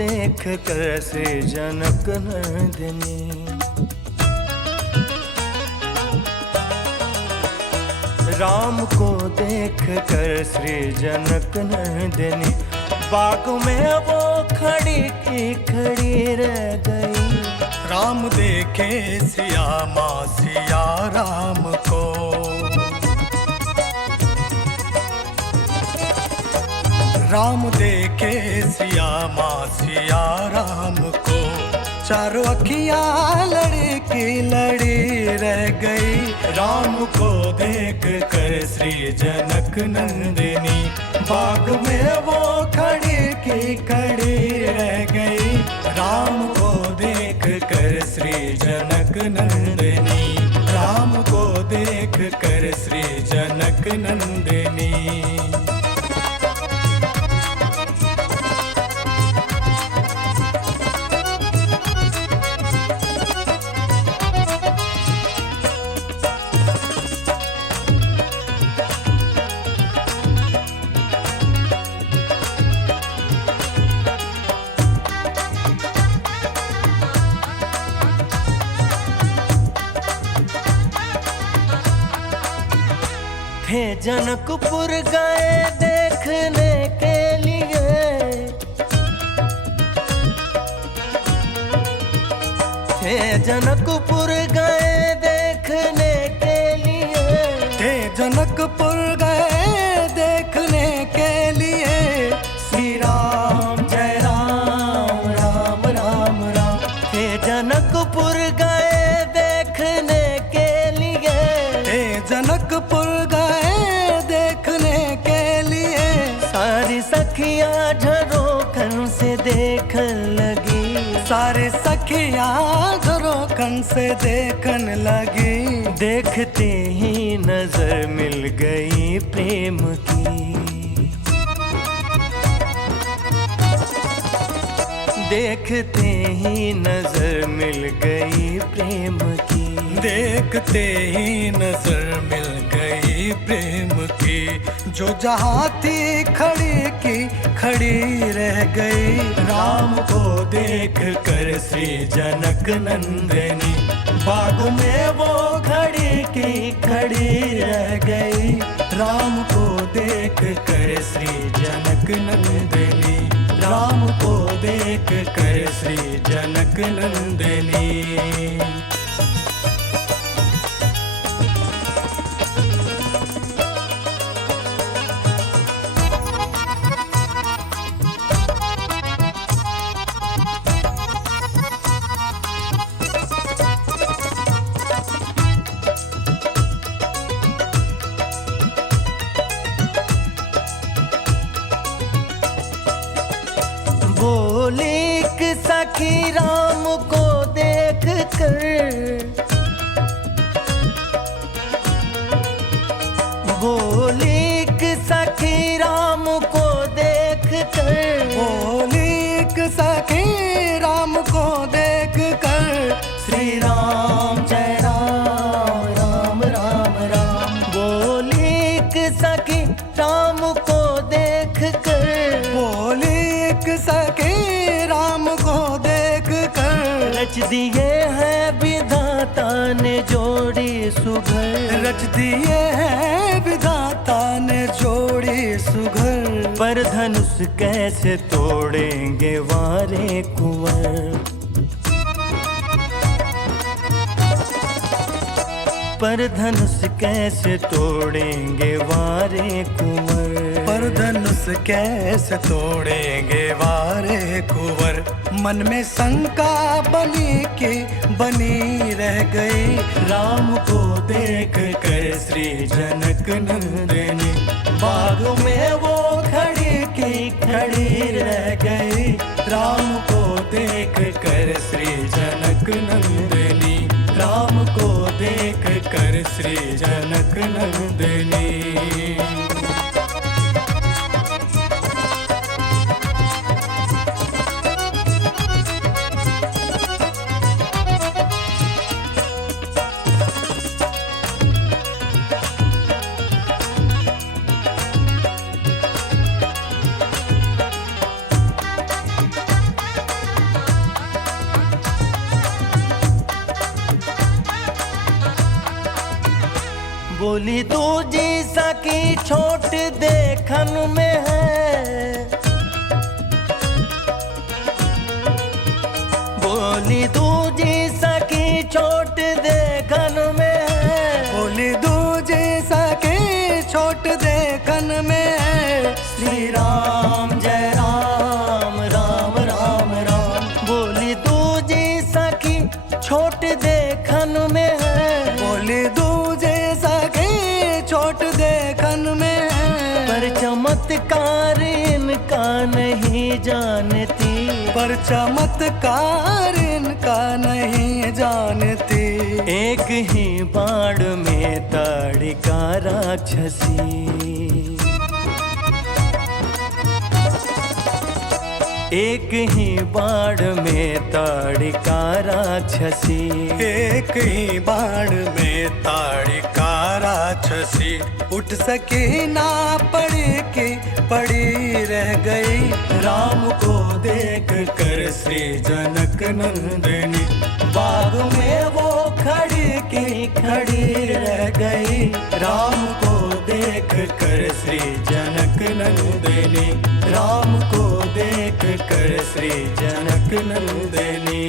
देख कर श्री जनक नंदिनी। राम को देख कर श्री जनक नंदिनी, बाग में वो खड़ी की खड़ी रह गई। राम देखे सिया माँ सिया राम को, राम देखे सिया माँ सिया राम को। चारों अखियाँ लड़की लड़ी रह गई। राम को देख कर श्री जनक नंदिनी, बाग में वो खड़ी की खड़ी रह गई। राम को देख कर श्री जनक नंदिनी, राम को देख कर श्री जनक नंदिनी। थे जनकपुर गए देखने के लिए, थे जनकपुर गए देखने के लिए। थे जनकपुर गए देखने के लिए। श्री राम जय राम राम राम राम। थे जनकपुर गए देखने के लिए, थे जनकपुर सखियाँ झरोखन से देखन लगी। सारे सखियाँ झरोखन से देखन लगी। देखते ही नजर मिल गई प्रेम की, देखते ही नजर मिल गई प्रेम की। देखते ही नजर मिल गई प्रेम की। जो जहाँ थी खड़ी की खड़ी रह गई। राम को देख कर श्री जनक नंदिनी, बाग में वो खड़ी की खड़ी रह गई। राम को देख कर श्री जनक नंदिनी, राम को देख कर श्री जनक नंदिनी। बोली कि सखी राम को देख कर, बोली कि सखी राम को देख कर, बोली कि सखी राम को देख कर। श्री राम जय राम राम राम राम। बोली कि सखी राम को देख कर, बोली कि सखी राम को देख कर। रच दिए हैं विधाता ने जोड़ी सुघर, रच दिए हैं विधाता ने जोड़ी सुघर। पर धनुष कैसे तोड़ेंगे वारे कुंवर, पर धनुष कैसे तोड़ेंगे वारे कुंवर। पर धनुष कैसे तोड़ेंगे वारे कुंवर। मन में शंका बनी की बनी रह गई। राम को देख कर श्री जनक नंदिनी, बाग में वो खड़ी की खड़ी रह गई। राम को देख कर श्री जनक नंदिनी, राम को देख कर श्री जनक नंदिनी। बोली तू जी सकी छोट देखन में है, बोली तू जी सकी छोट देखन में है, बोली दूजी सकी छोट देखन में है। श्री राम जय राम राम राम राम। बोली तू जी सकी छोट देखन में है, बोली दूजी सकी छोट देखन में है। पर चमत्कार इनका नहीं जानती, पर चमत्कार इनका नहीं जानती। एक ही बाण में ताड़िका राक्षसी, एक ही बाण में ताड़िका राक्षसी, एक ही बाण में ताड़िका राक्षसी। उठ सकी ना पड़ी रह गई। राम को देख कर श्री जनक नंदिनी बाग में वो खड़ी रह गई। राम को देख कर श्री जनक नंदिनी, राम को देख कर श्री जनक नंदिनी।